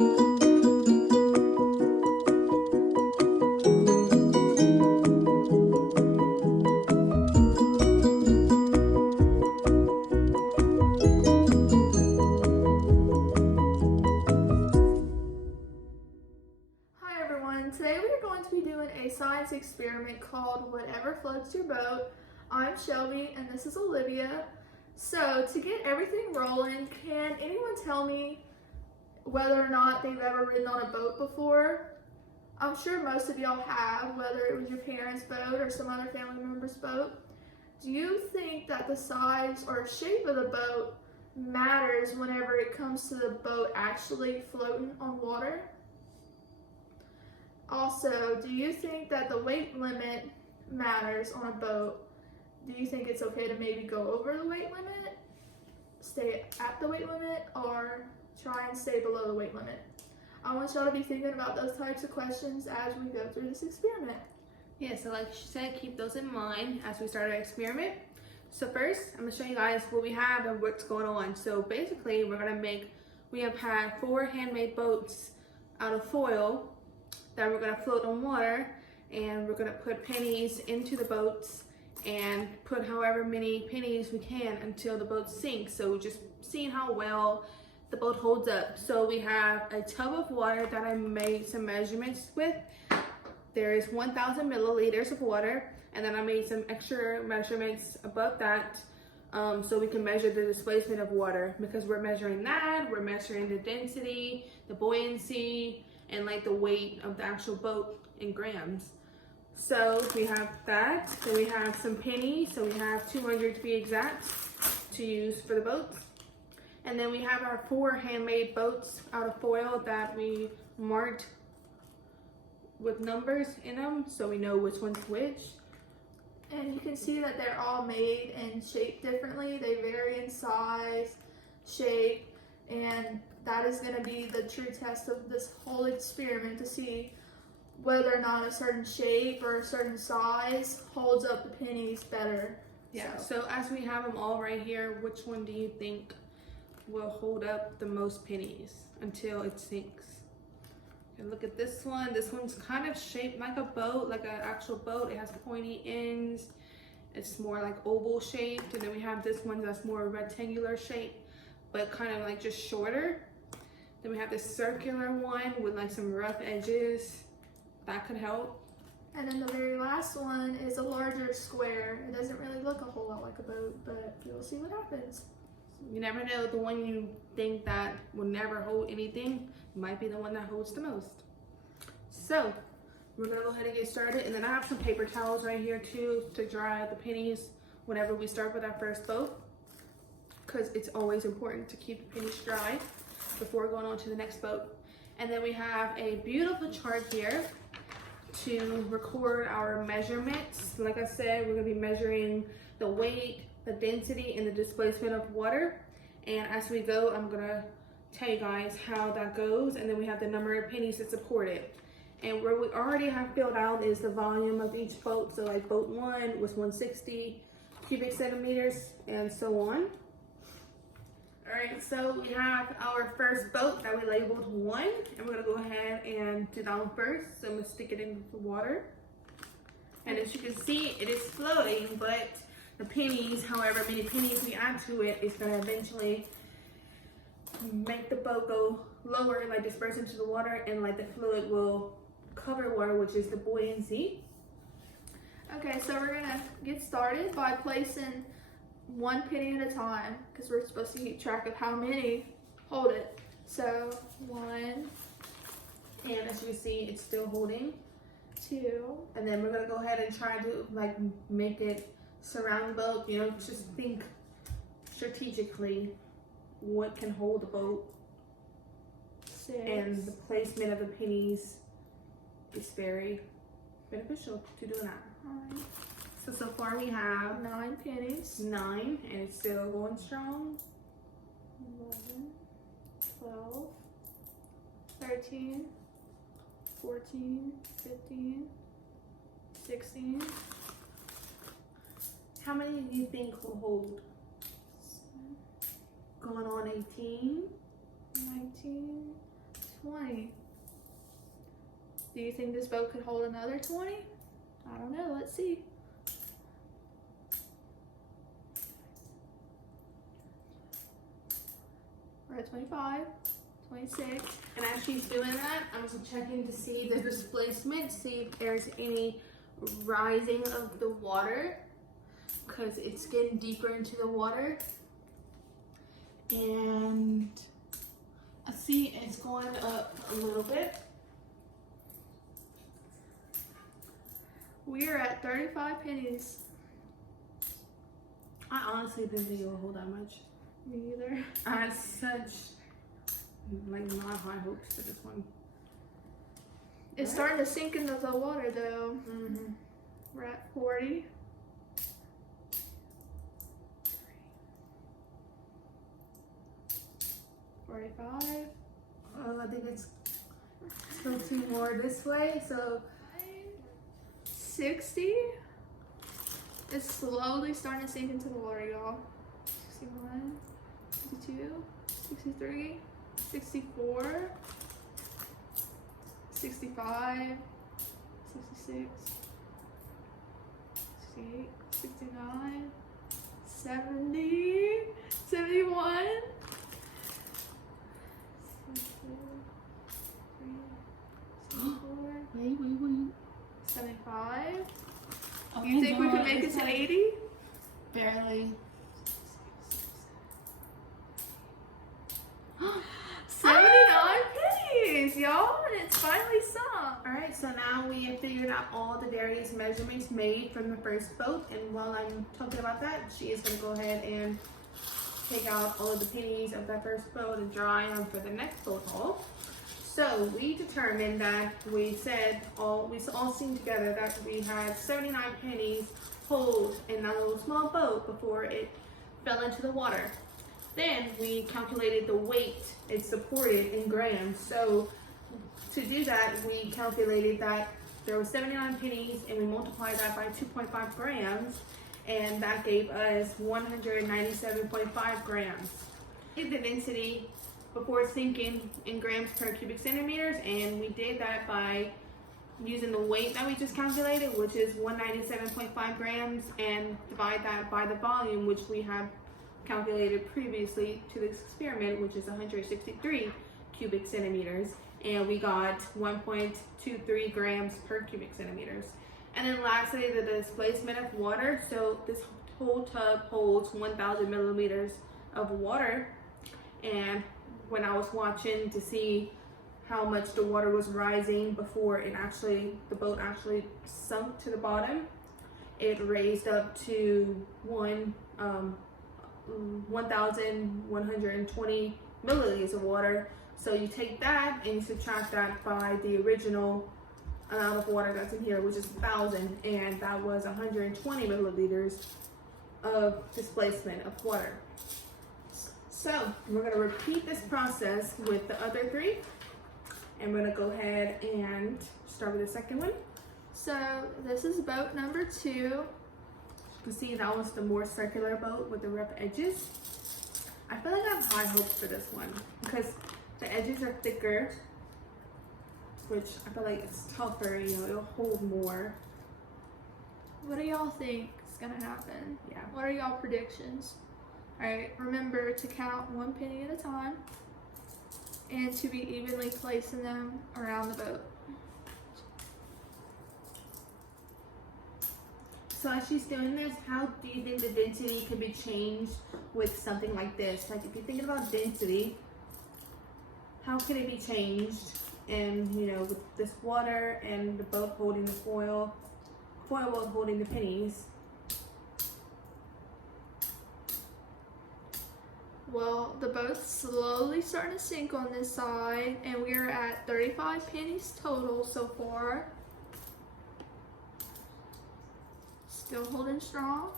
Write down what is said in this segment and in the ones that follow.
Today we are going to be doing a science experiment called Whatever Floats Your Boat. I'm Shelby and this is Olivia. So to get everything rolling, can anyone tell me whether or not they've ever ridden on a boat before? I'm sure most of y'all have, whether it was your parents' boat or some other family member's boat. Do you think that the size or shape of the boat matters whenever it comes to the boat actually floating on water? Also, do you think that the weight limit matters on a boat? Do you think it's okay to maybe go over the weight limit, stay at the weight limit, or try and stay below the weight limit? I want y'all to be thinking about those types of questions as we go through this experiment. Yeah, so like she said, keep those in mind as we start our experiment. So first, I'm gonna show you guys what we have and what's going on. So basically, we have had 4 handmade boats out of foil that we're gonna float on water, and we're gonna put pennies into the boats and put however many pennies we can until the boat sinks. So just seeing how well the boat holds up. So we have a tub of water that I made some measurements with. There is 1,000 milliliters of water, and then I made some extra measurements above that so we can measure the displacement of water, because we're measuring that, we're measuring the density, the buoyancy, and like the weight of the actual boat in grams. So we have that. Then we have some pennies. So we have 200 to be exact to use for the boats. And then we have our 4 handmade boats out of foil that we marked with numbers in them so we know which one's which. And you can see that they're all made and shaped differently. They vary in size, shape, and that is going to be the true test of this whole experiment, to see whether or not a certain shape or a certain size holds up the pennies better. Yeah, so as we have them all right here, which one do you think will hold up the most pennies until it sinks? And look at this one. This one's kind of shaped like a boat, like an actual boat. It has pointy ends. It's more like oval shaped. And then we have this one that's more rectangular shape, but kind of like just shorter. Then we have this circular one with like some rough edges. That could help. And then the very last one is a larger square. It doesn't really look a whole lot like a boat, but you'll see what happens. You never know, the one you think that will never hold anything might be the one that holds the most. So we're gonna go ahead and get started. And then I have some paper towels right here too to dry the pennies whenever we start with our first boat, because it's always important to keep the pennies dry before going on to the next boat. And then we have a beautiful chart here to record our measurements. Like I said, we're gonna be measuring the weight, the density, and the displacement of water. And as we go, I'm gonna tell you guys how that goes. And then we have the number of pennies that support it. And where we already have filled out is the volume of each boat. So like boat 1 was 160 cubic centimeters and so on. All right, so we have our first boat that we labeled 1, and we're gonna go ahead and do that one first. So I'm gonna stick it into the water. And as you can see, it is floating, but the pennies, however many pennies we add to it, is gonna eventually make the boat go lower, like disperse into the water, and like the fluid will cover water, which is the buoyancy. Okay, so we're gonna get started by placing 1 penny at a time, because we're supposed to keep track of how many hold it. So 1, and as you can see, it's still holding. 2, and then we're gonna go ahead and try to like make it surround the boat. You know, just think strategically what can hold the boat. 6, and the placement of the pennies is very beneficial to doing that. 9. So far we have 9 pennies. 9, and it's still going strong. 11, 12, 13, 14, 15, 16. How many do you think will hold? 7, Going on 18. 19, 20. Do you think this boat could hold another 20? I don't know, let's see. We're at 25, 26. And as she's doing that, I'm just checking to see the displacement, see if there's any rising of the water, because it's getting deeper into the water. And I see it's going up a little bit. We are at 35 pennies. I honestly didn't think it would hold that much. Me either. I had such not high hopes for this one. It's starting to sink into the water though. Mm-hmm. We're at 40. 45. I think it's still 2 more this way, so 60. It's slowly starting to sink into the water, y'all. 61, 62, 63, 64, 65, 66, 68, 69, 70, 71, wait. 75. Oh, You think we could make it to 80? Barely. 79 pennies, y'all, and it's finally sunk. Alright, so now we have figured out all the various measurements made from the first boat, and while I'm talking about that, she is going to go ahead and take out all of the pennies of that first boat and dry them for the next boat haul. So we determined that we all seen together that we had 79 pennies hold in that little small boat before it fell into the water. Then we calculated the weight it supported in grams. So to do that, we calculated that there was 79 pennies and we multiplied that by 2.5 grams, and that gave us 197.5 grams. The density before sinking in grams per cubic centimeters, and we did that by using the weight that we just calculated, which is 197.5 grams, and divide that by the volume, which we have calculated previously to this experiment, which is 163 cubic centimeters, and we got 1.23 grams per cubic centimeters. And then lastly, the displacement of water. So this whole tub holds 1,000 milliliters of water, and when I was watching to see how much the water was rising before the boat actually sunk to the bottom, it raised up to 1,120 milliliters of water. So you take that and you subtract that by the original amount of water that's in here, which is 1,000, and that was 120 milliliters of displacement of water. So we're going to repeat this process with the other 3, and we're going to go ahead and start with the second one. So this is boat number 2. You can see that was the more circular boat with the rough edges. I feel like I have high hopes for this one because the edges are thicker, which I feel like it's tougher, it'll hold more. What do y'all think is going to happen? Yeah. What are y'all predictions? Alright, remember to count 1 penny at a time and to be evenly placing them around the boat. So as she's doing this, how do you think the density could be changed with something like this? Like if you're thinking about density, how can it be changed? And with this water and the boat holding the foil boat holding the pennies. Well, the boat's slowly starting to sink on this side, and we are at 35 pennies total so far. Still holding strong.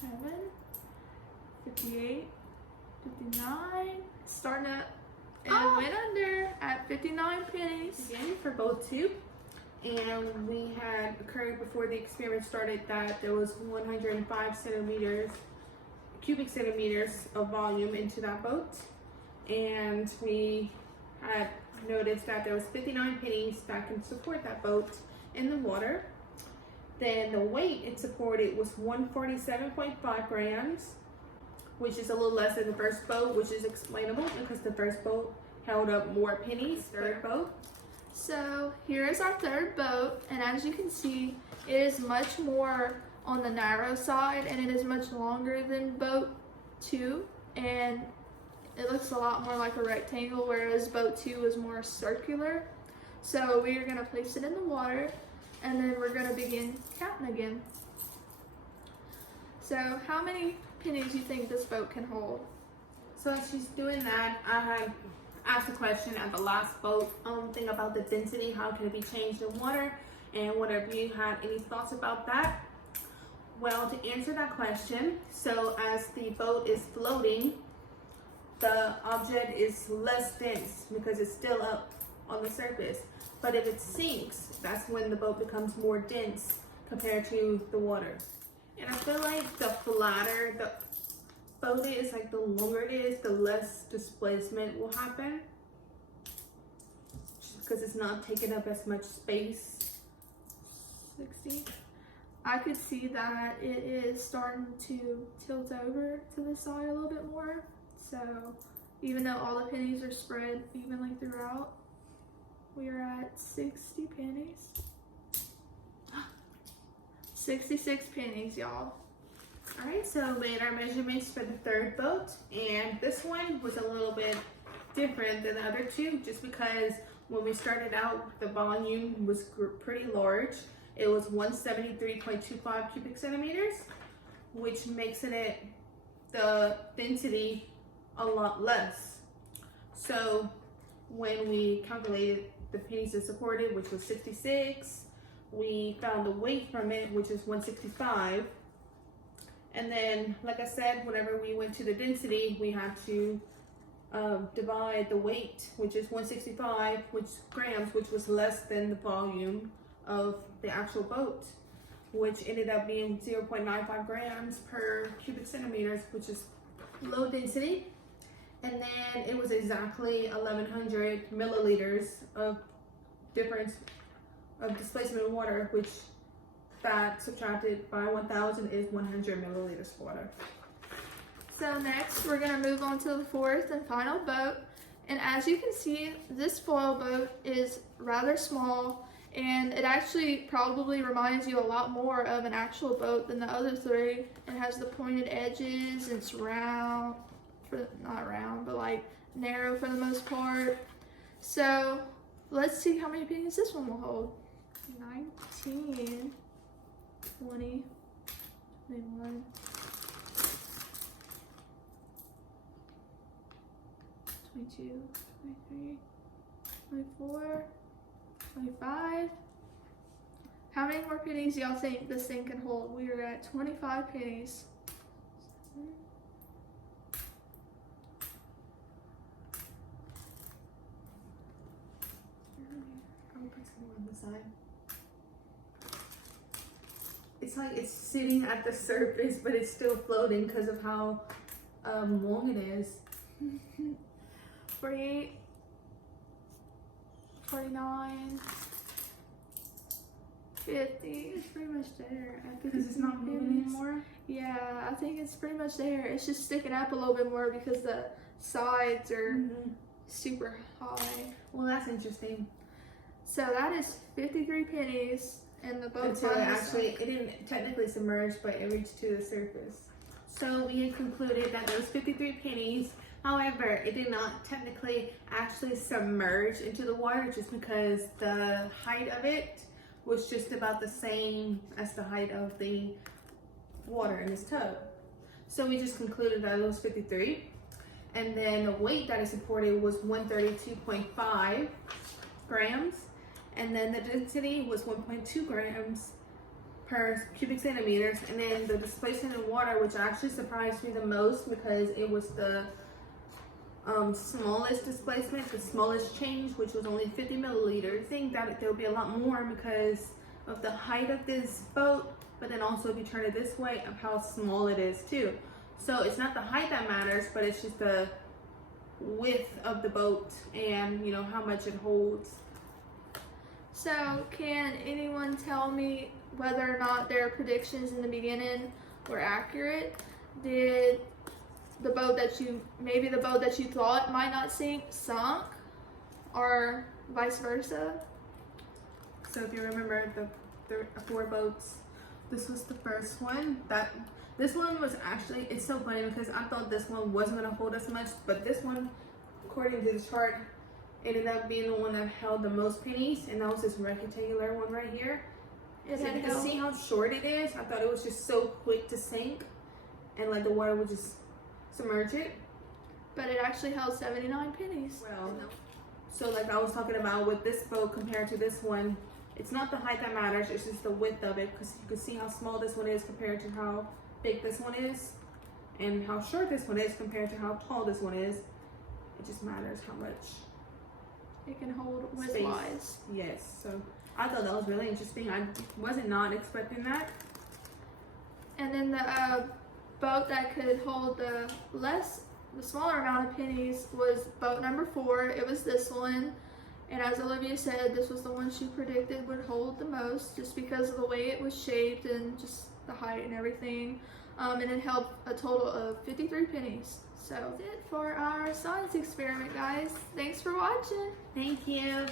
Seven, 58, 59, starting up, and went under at 59 pennies. Again, for both 2. and we had occurred before the experiment started that there was 105 cubic centimeters of volume into that boat, and we had noticed that there was 59 pennies that can support that boat in the water. Then the weight it supported was 147.5 grams, which is a little less than the first boat, which is explainable because the first boat held up more pennies. Third boat. So here is our third boat, and as you can see, it is much more on the narrow side, and it is much longer than boat 2, and it looks a lot more like a rectangle, whereas boat 2 is more circular. So we are going to place it in the water, and then we're going to begin counting again. So how many pennies do you think this boat can hold? So as she's doing that, I had asked a question at the last boat thing about the density, how can it be changed in water, and whatever you had any thoughts about that. Well, to answer that question, so as the boat is floating, the object is less dense because it's still up on the surface. But if it sinks, that's when the boat becomes more dense compared to the water. And I feel like the flatter the boat is, like the longer it is, the less displacement will happen. Just because it's not taking up as much space. 60. I could see that it is starting to tilt over to the side a little bit more. So even though all the pennies are spread evenly throughout, we are at 60 pennies. 66 pennies, y'all. Alright, so we made our measurements for the third boat, and this one was a little bit different than the other two just because when we started out, the volume was pretty large. It was 173.25 cubic centimeters, which makes it the density a lot less. So when we calculated the pennies it supported, which was 66, we found the weight from it, which is 165. And then, like I said, whenever we went to the density, we had to divide the weight, which is 165 grams, which was less than the volume of the actual boat, which ended up being 0.95 grams per cubic centimeters, which is low density. And then it was exactly 1,100 milliliters of difference of displacement in water, which that subtracted by 1,000 is 100 milliliters of water. So next we're going to move on to the fourth and final boat. And as you can see, this foil boat is rather small, and it actually probably reminds you a lot more of an actual boat than the other three. It has the pointed edges, it's round, not round, but like narrow for the most part. So let's see how many pennies this one will hold. 19, 20, 21, 22, 23, 24, 25. How many more pennies do y'all think this thing can hold? We are at 25 pennies. I'll put some more on the side. It's like it's sitting at the surface, but it's still floating because of how long it is. 48, 49, 50. It's pretty much there. Because it's not moving anymore? Yeah, I think it's pretty much there. It's just sticking up a little bit more because the sides are super high. Well, that's interesting. So that is 53 pennies, and the boat Until it didn't technically submerge, but it reached to the surface. So we had concluded that there was 53 pennies. However, it did not technically actually submerge into the water just because the height of it was just about the same as the height of the water in this tub. So we just concluded that it was 53. And then the weight that it supported was 132.5 grams. And then the density was 1.2 grams per cubic centimeters. And then the displacement in water, which actually surprised me the most because it was the smallest displacement, the smallest change, which was only 50 milliliters. I think that there will be a lot more because of the height of this boat, but then also if you turn it this way, of how small it is too. So it's not the height that matters, but it's just the width of the boat and you know how much it holds. So can anyone tell me whether or not their predictions in the beginning were accurate? Did the boat that you thought might not sink sunk, or vice versa? So if you remember the 4 boats, this was the first one. This one was actually, it's so funny because I thought this one wasn't gonna hold as much, but this one, according to the chart, ended up being the one that held the most pennies, and that was this rectangular one right here. So you can see how short it is. I thought it was just so quick to sink, and like the water would just submerge it. But it actually held 79 pennies. Well, so like I was talking about with this boat compared to this one, it's not the height that matters, it's just the width of it, because you can see how small this one is compared to how big this one is, and how short this one is compared to how tall this one is. It just matters how much it can hold space. width-wise. Yes, so I thought that was really interesting. I wasn't not expecting that. And then the boat that could hold the smaller amount of pennies was boat number 4. It was this one. And as Olivia said, this was the one she predicted would hold the most just because of the way it was shaped and just the height and everything. And it held a total of 53 pennies. So that's it for our science experiment, guys. Thanks for watching. Thank you.